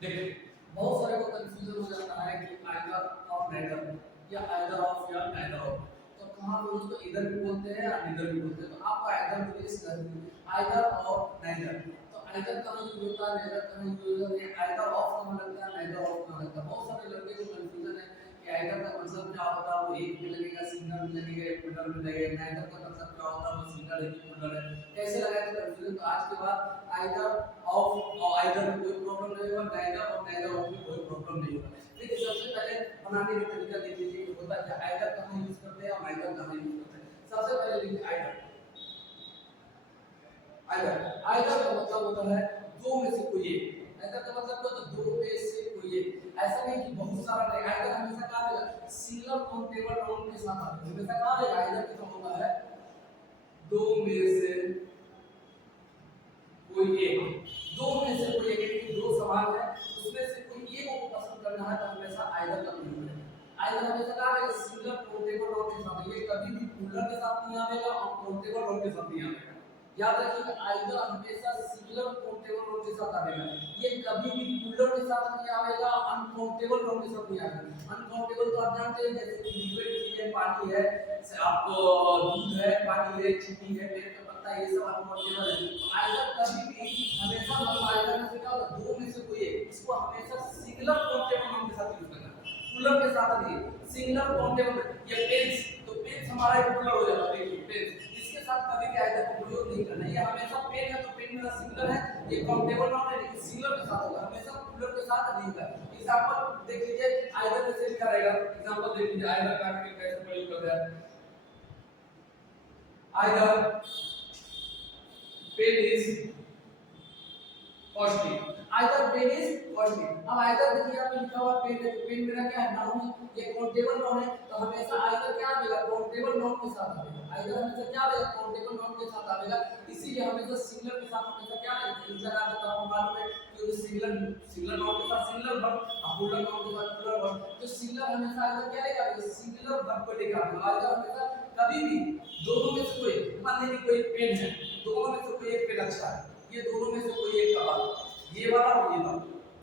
देखिए बहुत सारे को कंफ्यूजन हो जाता है कि आइदर ऑफ नाइदर या आइदर ऑफ या नाइदर ऑफ, तो कहाँ पे उसको इधर भी बोलते हैं या इधर भी बोलते हैं। तो आपको either place either of neither, तो आइदर कहाँ यूज होता है, नाइदर कहाँ यूज होता है, आइदर ऑफ कहाँ लगता है, नाइदर ऑफ कहाँ लगता है। बहुत सारे लड़के को कंफ्यूजन है कि आइदर का मतलब क्या होता है, वो एक में लगेगा, सिंगल में लगेगा, प्लूरल में लगेगा। नाइदर का मतलब क्या होता है, वो सिंगल है कि प्लूरल है, कैसे लगाए तो कंफ्यूजन। तो आज के बाद आइदर ऑफ और आइदर में कोई प्रॉब्लम नहीं होगा, नाइदर और नाइदर ऑफ में कोई प्रॉब्लम नहीं होगा। देखिए सबसे पहले बनाने का तरीका देख लीजिए कि होता क्या, आइदर कहाँ यूज करते हैं और आइदर कहाँ यूज करते हैं। सबसे पहले लिखिए आइदर। आइदर आइदर का मतलब होता है दो में से कोई एक। आइदर का मतलब होता है दो में से कोई एक, ऐसा नहीं कि बहुत सारा नहीं। आइदर हमेशा क्या आएगा, सिंगल काउंटेबल नाउन के साथ आता है। हमेशा क्या आएगा, आइदर का होता है दो में से कोई एक, दो में से कोई एक, दो सवाल है उसमें से कोई एक को पसंद करना है तो हमेशा आइदर का प्रयोग करें। आइदर हमेशा क्या आएगा, सिंगल काउंटेबल नाउन के साथ, ये कभी भी प्लूरल के साथ नहीं आएगा और काउंटेबल नाउन के साथ नहीं आएगा। याद रखिए आइदर हमेशा सिंगुलर काउंटेबल नाउन के साथ आएगा, ये कभी भी प्लूरल के साथ नहीं आएगा, अनकाउंटेबल नाउन के साथ नहीं आएगा। अनकाउंटेबल तो आप जानते हैं जैसे कि लिक्विड चीज है, पानी है, आपको दूध है, पानी है, चीनी है, पेड़ का पत्ता, ये सब अनकाउंटेबल है। तो आइदर कभी भी हमेशा मतलब आइदर में से क्या होगा, दो में से कोई एक, इसको हमेशा सिंगुलर काउंटेबल नाउन के साथ यूज करना है, प्लूरल के साथ नहीं। सिंगुलर काउंटेबल ये पेन्स, तो पेन्स हमारा एक प्लूरल हो जाता है, देखिए पेन्स, इसके साथ कभी भी आइदर का प्रयोग नहीं करना है। ये हमेशा पेन है तो पेन मेरा सिंगुलर है, ये काउंटेबल नाउन है लेकिन सिंगुलर के साथ होगा, हमेशा प्लूरल के साथ नहीं होगा। एग्जांपल देख लीजिए, आइदर में से लिखा रहेगा, एग्जांपल देख लीजिए आइदर का कैसे प्रयोग करते हैं। Either pen is costly, either pen is costly. अब आइदर देखिए आप लिखा हुआ पेन है, तो पेन मेरा क्या है, नाउन है, ये काउंटेबल नाउन है, तो हमेशा आइदर क्या आएगा, काउंटेबल नाउन के साथ आएगा। आइदर हमेशा क्या आएगा, काउंटेबल नाउन के साथ आएगा, इसीलिए हमेशा सिंगुलर के साथ हमेशा क्या आएगा, सिंगुलर आता है। आपको मालूम है कि सिंगुलर सिंगुलर नाउन के साथ सिंगुलर वर्ब और प्लूरल नाउन के साथ प्लूरल वर्ब, तो सिंगुलर हमेशा आइदर क्या लेगा, सिंगुलर वर्ब को लेकर आएगा। आइदर हमेशा कभी भी दोनों में से कोई, मान लीजिए कोई पेन है, दोनों में से कोई एक पेन अच्छा है, ये दोनों में से कोई एक का बात, ये वाला और ये वाला,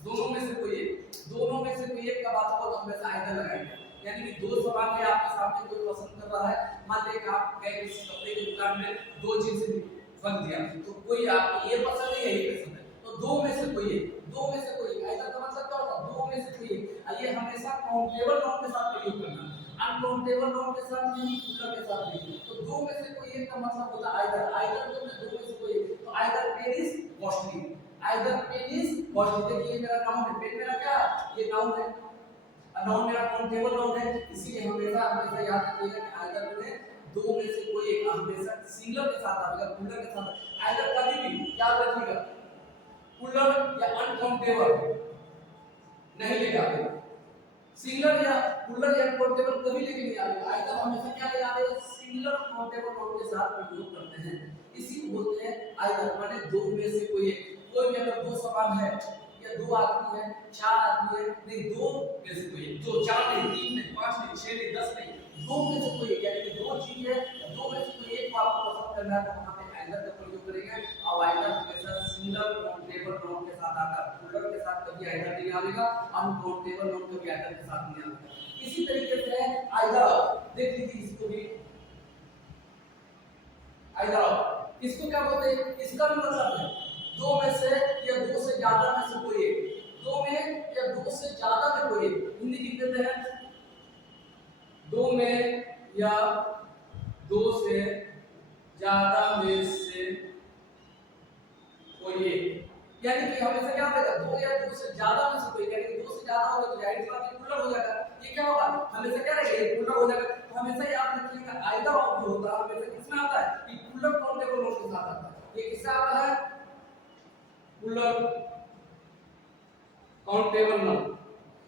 दोनों में से कोई एक, दोनों में से कोई एक का बात हो तो हमेशा आइदर लगाएंगे। यानी कि दो सवाल है आपके सामने, कोई पसंद कर रहा है, मान लीजिए आप गए किसी कपड़े की दुकान में, दो चीजें बन दिया, तो कोई आपको ये पसंद है या ये पसंद है, तो दो में से कोई एक, दो में से कोई एक, आइदर का मतलब क्या होता है, दो में से कोई एक। ये हमेशा काउंटेबल नाउन के साथ प्रयोग करना, अनकाउंटेबल नाउन के साथ नहीं, प्लूरल के साथ नहीं। तो दो में से कोई एक का मतलब होता है आइदर, आइदर तो दो में से कोई एक, तो either pen is costly, either pen is costly. देखिए ये मेरा नाउन है, पेन मेरा क्या है, ये नाउन है, नाउन मेरा काउंटेबल नाउन है, इसीलिए हमेशा हमेशा याद रखिएगा कि आइदर में दो में से कोई एक हमेशा सिंगुलर के साथ आएगा, प्लूरल के साथ आइदर कभी भी याद रखिएगा प्लूरल या अनकाउंटेबल नहीं लेके आएगा, सिंगुलर या प्लूरल या काउंटेबल कभी लेके नहीं आएगा। आइदर हमेशा क्या लेके आएगा, सिंगुलर काउंटेबल नाउन के साथ प्रयोग करते हैं, इसी को बोलते हैं आइदर, माने दो में से कोई एक। कोई भी अगर दो सवाल है या दो आदमी है, चार आदमी है, नहीं दो में से कोई एक, दो चार नहीं, तीन नहीं, पांच नहीं, छह नहीं, 10 नहीं, दो में से कोई एक, यानी कि दो चीज है, दो में से कोई एक को आपको पसंद करना है तो वहां पे आइदर का प्रयोग करेंगे। और आइदर हमेशा सिंगुलर काउंटेबल नाउन के साथ आता है, प्लूरल के साथ कभी आइदर नहीं आएगा, अनकाउंटेबल नाउन कभी आइदर के साथ नहीं आएगा। इसी तरीके से है आइदर, देख लीजिए इसको भी आइदर, इसको क्या बोलते हैं, इसका भी मतलब है दो में से या दो से ज्यादा में से कोई एक, दो में या दो से ज्यादा में कोई एक। हिंदी लिख देते हैं, दो में या दो से ज्यादा में से कोई एक, यानी कि हमेशा क्या होगा, दो या दो से ज्यादा में से कोई, यानी कि दो से ज्यादा होगा तो जाहिर सी बात है प्लूरल हो जाएगा। ये क्या होगा, हमेशा क्या रहेगा, ये प्लूरल हो जाएगा। तो हमेशा याद रखिएगा आइदर ऑफ जो होता है हमेशा किसमें आता है, कि प्लूरल काउंटेबल नाउन के साथ आता है। ये किससे आता है, प्लूरल काउंटेबल नाउन,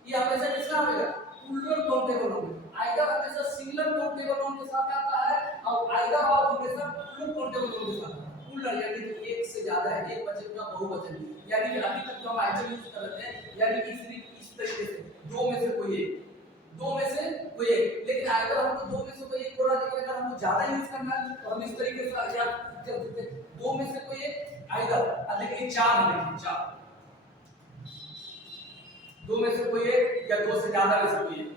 ये हमेशा किसका आएगा, प्लूरल काउंटेबल नाउन। आइदर हमेशा सिंगुलर काउंटेबल नाउन के साथ आता है और आइदर ऑफ हमेशा प्लूरल काउंटेबल नाउन के साथ आता है। प्लूरल यानी कि एक से ज्यादा है, एक वचन का बहुवचन, यानी कि अभी तक जो हम आइदर यूज कर रहे हैं, यानी कि सिर्फ इस तरीके से दो में से कोई एक, दो में से कोई एक। लेकिन आइदर हमको दो में से कोई एक बोला, लेकिन अगर हमको ज्यादा यूज करना है तो हम इस तरीके से याद कर देते हैं, दो में से कोई एक आइदर, लेकिन चार है, लेकिन चार दो में से कोई एक या दो से ज्यादा में से कोई एक।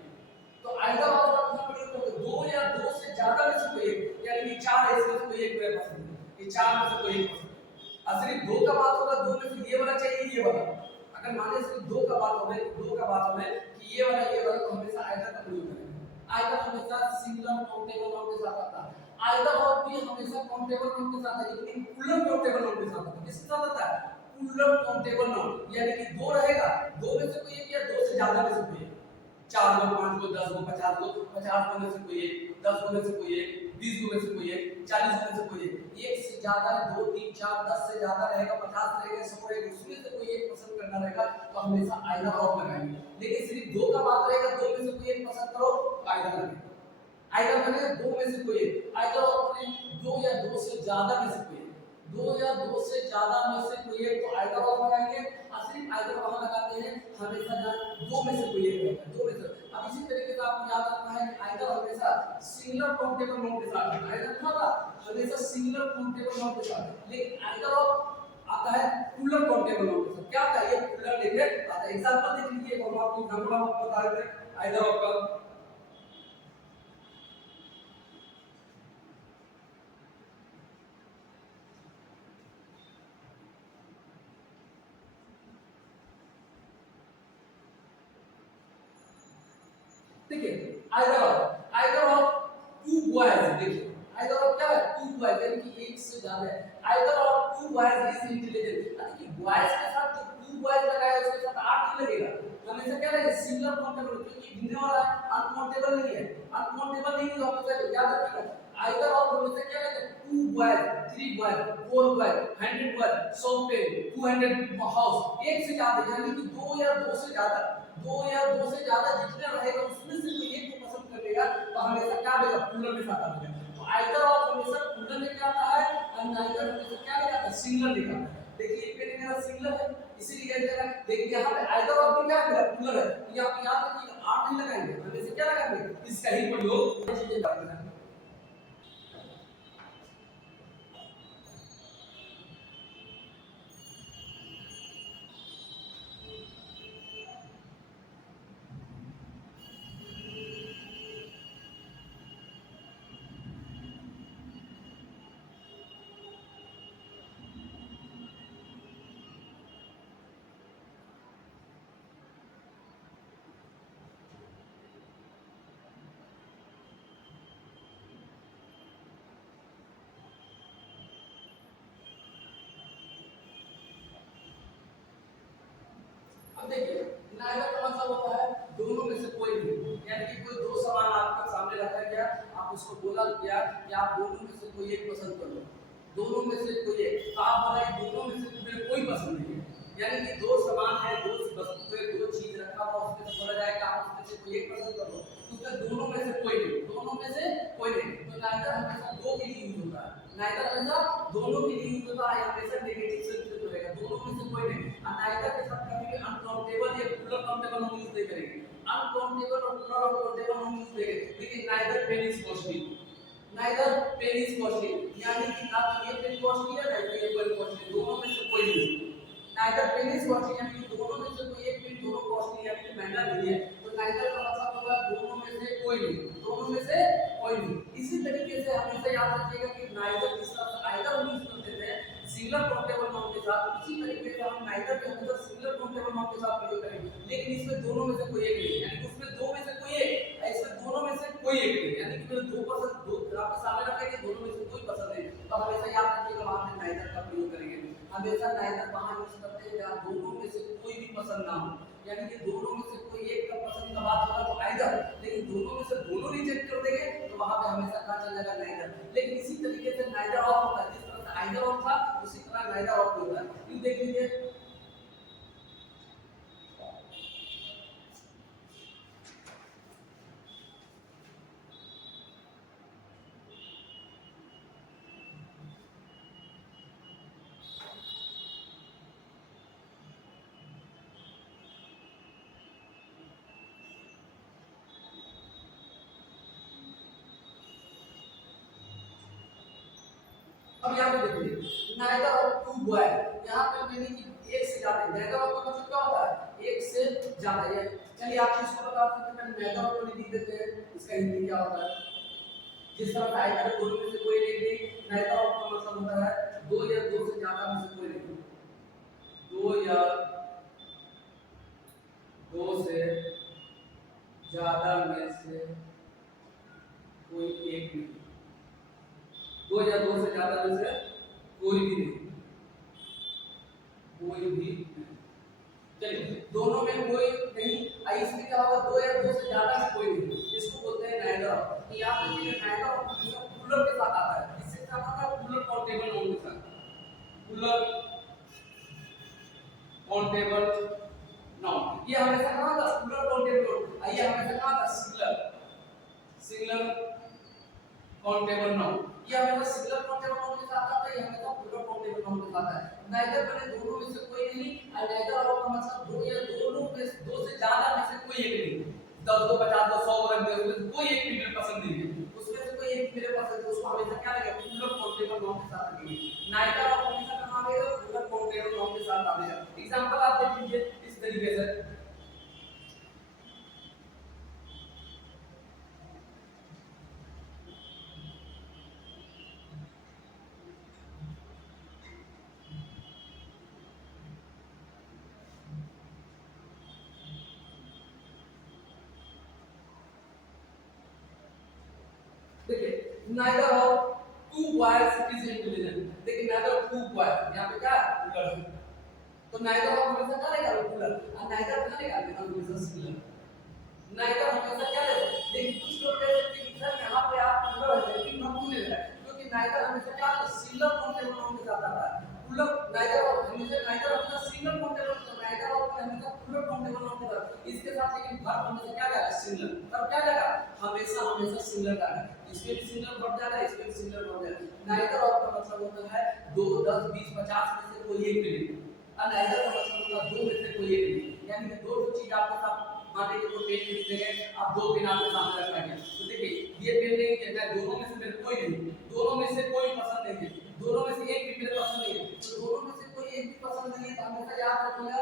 तो आइदर ऑफ का मतलब प्रयोग करते दो या दो से ज्यादा में से कोई एक, यानी कि चार है इसमें से कोई एक मेरे पसंद है, ये चार में से कोई एक पसंद है। और सिर्फ दो का बात होगा, दो में से ये वाला चाहिए ये वाला। अगर मान लीजिए सिर्फ दो का बात हो गई, दो का बात हो गई कि ये वाला तो हमेशा आइदर का प्रयोग करेंगे। आइदर हमेशा सिंगुलर काउंटेबल नाउन के साथ आता है। आइदर और भी हमेशा काउंटेबल नाउन के साथ आता है, लेकिन प्लूरल काउंटेबल नाउन के साथ आता है। किसके साथ आता है? प्लूरल काउंटेबल नाउन, यानी कि दो रहेगा, दो में से कोई एक या दो से ज्यादा में से कोई एक। 4 गो 5 गो 10 गो 50 गो, 50 गो में से कोई एक, 10 गो में से कोई एक, 20 गो में से कोई एक, 40 गो में से कोई एक। एक से ज्यादा 2 3 4 10 से ज्यादा रहेगा, 50 रहेगा, 100 रहेगा, उसमें से कोई एक पसंद करना रहेगा तो हमेशा आइदर ऑफ लगाएंगे। लेकिन सिर्फ दो का बात रहेगा, दो में से कोई एक पसंद करो तो आइदर लगेगा। आइदर माने दो में से कोई एक, आइदर ऑफ माने दो या दो से ज्यादा में से कोई एक, दो या दो से ज्यादा में से कोई एक तो आइदर ऑफ लगाएंगे। और सिर्फ आइदर वहां लगाते हैं हमेशा जब दो में से कोई एक रहेगा, दो में से। अब इसी तरीके से आपको याद रखना है कि आइदर हमेशा सिंगुलर काउंटेबल नाउन के साथ है, आइदर था हमेशा सिंगुलर काउंटेबल नाउन के साथ। लेकिन आइदर ऑफ आता है प्लूरल काउंटेबल नाउन के साथ। क्या आता है? ये प्लूरल लेके आता है। एग्जांपल देख लीजिए, हम आपको एग्जांपल आपको बता देते हैं आइदर ऑफ का। देखिए आइदर ऑफ टू बॉयज, देखिए आइदर ऑफ क्या है? टू बॉयज, यानी कि एक से ज्यादा है। Either of two boys is intelligent, यानी कि बॉयज के साथ जो टू बॉयज लगाया है उसके साथ आठ नहीं लगेगा, हमेशा क्या रहेगा? सिंगुलर काउंटेबल, क्योंकि गिनने वाला अनकाउंटेबल नहीं है। अनकाउंटेबल नहीं है तो हमेशा याद रखिएगा आइदर ऑफ हमेशा क्या रहेगा? Two boys, three boys, four boys, 100 boys, 100 pen, 200 house. एक से ज्यादा, यानी कि दो या दो से ज्यादा, दो या दो से ज्यादा जितना रहेगा उसमें से कोई एक को पसंद कर लेगा तो हमेशा क्या देगा? प्लूरल में साथ आता है। तो आइदर ऑफ हमेशा प्लूरल लेके आता है और आइदर हमेशा क्या लेके आता है? सिंगुलर लेके आता है। देखिए पे मेरा सिंगुलर है, इसीलिए ये जगह देखिए यहाँ पे आइदर ऑफ भी क्या है? प्लूरल है। ये आप याद रखिएगा, आठ नहीं लगाएंगे, हमेशा क्या लगाएंगे? इसका ही प्रयोग चीजें करते हैं। देखिए नाइदर का मतलब होता है दोनों में से कोई भी, यानी कि कोई दो सामान आपके सामने रखा गया, आप उसको बोला गया कि आप दोनों में से कोई एक पसंद कर लो, दोनों में से कोई एक, तो आप बताइए दोनों में से तुम्हें कोई पसंद नहीं है। यानी कि दो सामान है, दो वस्तु है, दो चीज रखा हुआ, उसमें से बोला जाए कि आप उसमें से कोई एक पसंद कर लो, तो उसमें दोनों में से कोई नहीं, दोनों में से कोई नहीं। तो नाइदर हमेशा दो के लिए यूज होता है, नाइदर हमेशा दोनों के लिए यूज होता है, हमेशा नेगेटिव सेंस में रहेगा, दोनों में से कोई नहीं। नाइदर के साथ कभी भी अनकाउंटेबल या प्लूरल काउंटेबल नाउन यूज नहीं करेंगे, अनकाउंटेबल और प्लूरल काउंटेबल नाउन यूज करेंगे। देखिए neither pen is costly, neither pen is costly, यानी कि ना तो ये पेन कॉस्टली है ना ये पेन कॉस्टली, दोनों में से कोई नहीं। नाइदर पेन इज कॉस्टली, यानी कि दोनों में से कोई एक पेन, दोनों कॉस्टली यानी कि महंगा नहीं है। तो नाइदर का मतलब होगा दोनों में से कोई नहीं, दोनों में से कोई नहीं। इसी तरीके से हमेशा याद रखिएगा कि नाइदर जिस तरह से आइदर यूज करते थे सिंगुलर काउंटेबल नाउन के साथ, उसी तरीके से हम नाइदर के हमेशा सिंगुलर काउंटेबल नाउन के साथ प्रयोग करेंगे, लेकिन इसमें दोनों में से कोई एक नहीं, यानी कि उसमें दो में से कोई एक, इसमें दोनों में से कोई एक नहीं, यानी कि दो पसंद, दो आपके सामने रखेंगे, दोनों में से कोई पसंद नहीं, तो हमेशा याद रखिएगा वहां पे नाइदर का प्रयोग करेंगे। हमेशा नाइदर वहां यूज करते हैं जहां दोनों में से कोई भी पसंद ना हो, यानी कि दोनों में से कोई एक का पसंद का बात होगा तो आइदर, लेकिन दोनों में से दोनों रिजेक्ट कर देंगे तो वहां पे हमेशा कहां चल जाएगा? नाइदर। लेकिन इसी तरीके से नाइदर ऑफ होता है, जिस तरह से आइदर ऑफ था उसी तरह नाइदर ऑफ होता है। ये देख लीजिए अब यहाँ पे देखिए नाइदर ऑफ टू बॉय, यहाँ पे मैंने कि एक से ज्यादा, नाइदर ऑफ का मतलब क्या होता है? एक से ज्यादा है। चलिए आप इसको बता सकते हैं, नेदर ऑफ को लिख देते हैं, इसका हिंदी क्या होता है। जिस तरह से आएगा दोनों में से कोई नहीं, नेदर ऑफ का मतलब होता है दो या दो से ज्यादा में से कोई नहीं, दो या दो से ज्यादा में से कोई एक भी, दो या दो से ज्यादा में से कोई भी नहीं, कोई भी नहीं। चलिए दोनों में कोई नहीं, इसमें क्या होगा, दो या दो से ज्यादा में कोई नहीं, इसको बोलते हैं नाइदर ऑफ। तो यहाँ पे देखिए नाइदर ऑफ प्लूरल के साथ आता है, इससे क्या आता है, प्लूरल काउंटेबल नाउन के साथ, प्लूरल काउंटेबल नाउन। ये हमेशा कहाँ था, प्लूरल काउंटेबल नाउन, ये हमेशा कहाँ था, सिंगुलर, सिंगुलर काउंटेबल नाउन। ये हमेशा सिंगुलर काउंटेबल नाउन के साथ आता है, ये हमेशा प्लूरल काउंटेबल नाउन के साथ आता है। नाइदर बने दोनों में से कोई नहीं, और नाइदर ऑफ का मतलब दो या दोनों में दो से ज्यादा में से कोई एक नहीं। 10 2 50 2 100 रख दे, उसमें कोई एक भी मेरे पसंद नहीं है, उसमें से कोई एक मेरे पसंद है, उसको हमेशा क्या लगेगा, प्लूरल काउंटेबल नाउन के साथ लगेगा। नाइदर ऑफ हमेशा कहां आएगा, प्लूरल काउंटेबल नाउन के साथ आएगा। एग्जांपल आप देख लीजिए इस तरीके से, देखिए neither of two boys is intelligent, देखिए neither of two boys, यहाँ पे क्या प्लूरल है, तो neither of हमेशा क्या लेगा, प्लूरल, और neither क्या लेगा, हमेशा सिंगुलर। neither हमेशा क्या लेगा, देखिए कुछ लोग कहते हैं कि सर यहाँ पे आप प्लूरल है, लेकिन हम क्यों ले रहे हैं, क्योंकि neither हमेशा क्या सिंगुलर काउंटेबल नाउन के साथ आता है। प्लूरल neither of हमेशा सिंगल काउंटेबल, neither of हमेशा प्लूरल काउंटेबल नाउन के साथ, इसके साथ लेकिन वर्ब हमेशा क्या जाएगा, सिंगुलर, तब क्या जाएगा, हमेशा हमेशा सिंगुलर जाएगा, इसमें भी सिंगुलर बढ़ जाएगा, इसमें भी सिंगुलर बढ़ जाएगा। नाइदर ऑफ का मतलब होता है 2 10 20 50 में से कोई एक नहीं, और नाइदर का मतलब होता है दो में से कोई एक नहीं, यानी कि दो चीज आपके साथ मान लीजिए कोई पेन लिख देंगे, आप दो पेन आपके सामने रख लेंगे, तो देखिए ये पेन नहीं कहता है दोनों में से मेरे कोई नहीं, दोनों में से कोई पसंद नहीं है, दोनों में से एक भी मेरे पसंद नहीं है, तो दोनों में से कोई एक भी पसंद नहीं है, तो हमेशा याद रखिएगा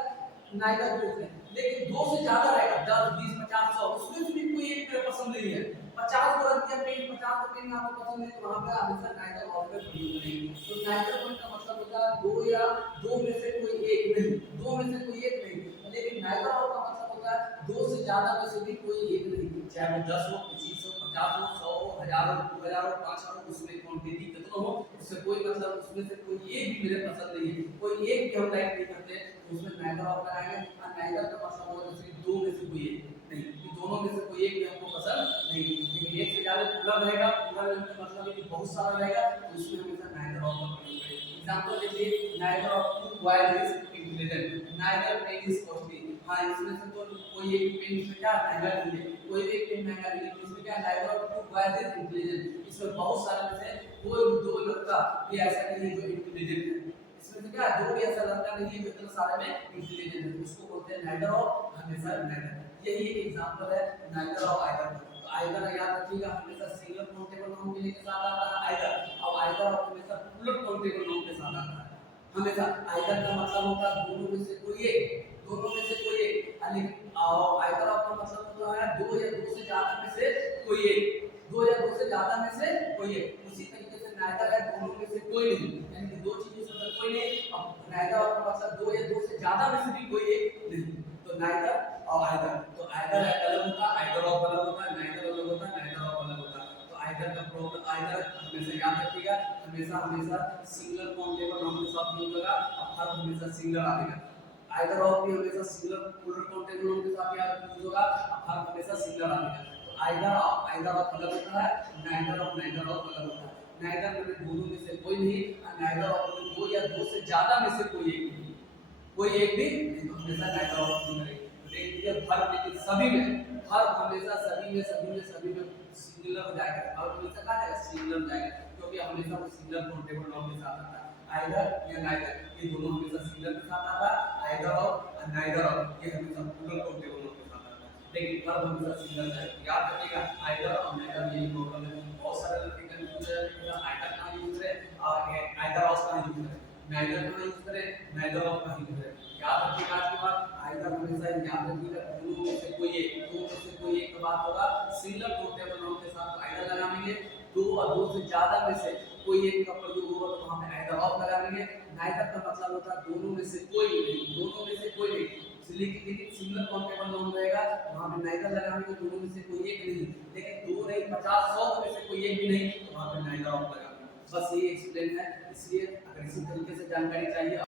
नाइदर बोलते हैं। लेकिन दो से ज्यादा रहेगा, 10 20 50 100, उसमें से भी कोई एक मेरे पसंद नहीं है, 50 को रख दिया पेन, 50 को पेन आपको पसंद नहीं, तो वहां पे हमेशा नाइदर ऑफ का प्रयोग करेंगे। तो नाइदर वन का मतलब होता है दो या दो में से कोई एक नहीं, दो में से कोई एक नहीं, लेकिन नाइदर ऑफ का मतलब होता है दो से ज्यादा में से भी कोई एक नहीं, चाहे वो 10 हो 25 हो 50 हो 100 हो 1000 हो 2000 हो 5000 हो, उसमें क्वांटिटी कितना हो उससे कोई मतलब, उसमें से कोई एक भी मेरे पसंद नहीं है, कोई एक भी हम लाइक नहीं करते, उसमें नाइदर ऑफ लगाएंगे। और नाइदर का मतलब होता है सिर्फ दो में से कोई एक नहीं, कि दोनों में से कोई एक भी हमको पसंद नहीं, लेकिन एक से ज्यादा प्लूरल रहेगा, प्लूरल का मतलब है कि बहुत सारा रहेगा, तो उसमें हमेशा नाइदर ऑफ का प्रयोग करेंगे। एग्जांपल देखिए, neither of two boys is intelligent, neither pen is costly, हां इसमें से तो कोई एक पेन में क्या महंगा नहीं है, कोई एक पेन महंगा नहीं है, इसमें क्या neither of two boys is intelligent, इसमें बहुत सारे में से कोई दो लड़का भी ऐसा नहीं है जो इंटेलिजेंट है, इसमें से क्या दो भी ऐसा लड़का नहीं है जो इतने सारे में इंटेलिजेंट है, उसको बोलते हैं नाइदर ऑफ, हमेशा नाइदर। यही एक एग्जांपल है नाइदर ऑफ आइदर। तो आइदर याद रखिएगा हमेशा सिंगल काउंटेबल नाउन के साथ आता है आइदर, और आइदर ऑफ हमेशा प्लूरल काउंटेबल नाउन के साथ आता है हमेशा। आइदर का मतलब होता है दोनों में से कोई एक, दोनों में से कोई एक, और आइदर ऑफ का मतलब होता है दो या दो से ज्यादा में से कोई एक, दो या दो से ज्यादा में से कोई एक। उसी तरीके से नाइदर है दोनों में से कोई नहीं, यानी कि दो चीजों से मतलब कोई नहीं, और नाइदर ऑफ का मतलब दो या दो से ज्यादा में से भी कोई एक नहीं, तो नाइदर और आइदर। तो आइदर अलग होता है, आइदर ऑफ अलग होता है, नाइदर अलग होता है, नाइदर ऑफ अलग होता है। तो आइदर का प्रॉब्लम, आइदर हमेशा याद रखिएगा हमेशा हमेशा सिंगल काउंटेबल नाउन के साथ यूज होगा, और हर हमेशा सिंगल आएगा। आइदर ऑफ भी हमेशा सिंगल प्लूरल काउंटेबल नाउन के साथ यूज होगा, और हर हमेशा सिंगल आएगा। तो आइदर ऑफ अलग होता है, नाइदर ऑफ अलग होता है। नाइदर में दोनों में से कोई नहीं, और नाइदर ऑफ में दो या दो से ज्यादा में से कोई एक नहीं, कोई एक भी नहीं, तो हमेशा नाइदर ऑफ करेंगे। देखिए हर लेकिन सभी में, हर हमेशा सभी में सिंगुलर हो जाएगा, और हमेशा कहा जाएगा सिंगुलर हो जाएगा, क्योंकि हमेशा वो सिंगल काउंटेबल नाउन के साथ आता है। आइदर या नाइदर ये दोनों हमेशा सिंगल के साथ आता है, आइदर और नाइदर ऑफ ये हमेशा प्लूरल काउंटेबल नाउन के साथ आता है, लेकिन वर्ब हमेशा सिंगल है। याद रखिएगा आइदर और नाइदर यही प्रॉब्लम है, बहुत सारे लड़के कंफ्यूज है कि आइदर कहां यूज करें और आइदर ऑफ कहां यूज करें, नाइदर कहां यूज करें, नाइदर ऑफ कहां यूज करें। याद रखिएगा आज के बाद आइदर हमेशा याद रखिएगा दोनों में से कोई एक, दो में से कोई एक बात होगा सिंगुलर काउंटेबल नाउन के साथ आइदर लगाएंगे, दो और दो से ज्यादा में से कोई एक का प्रयोग होगा तो वहां पे आइदर ऑफ लगाएंगे। नाइदर का मतलब होता है दोनों में से कोई नहीं, दोनों में से कोई नहीं। लेकिन सिंगुलर काउंटेबल नाउन रहेगा वहां पे नाइदर लगाएंगे, दोनों में से कोई एक नहीं। लेकिन दो नहीं 50 100 में से कोई एक भी नहीं तो वहां पे नाइदर ऑफ लगाएंगे। बस ये एक्सप्लेन है। इसलिए अगर इसी तरीके से जानकारी चाहिए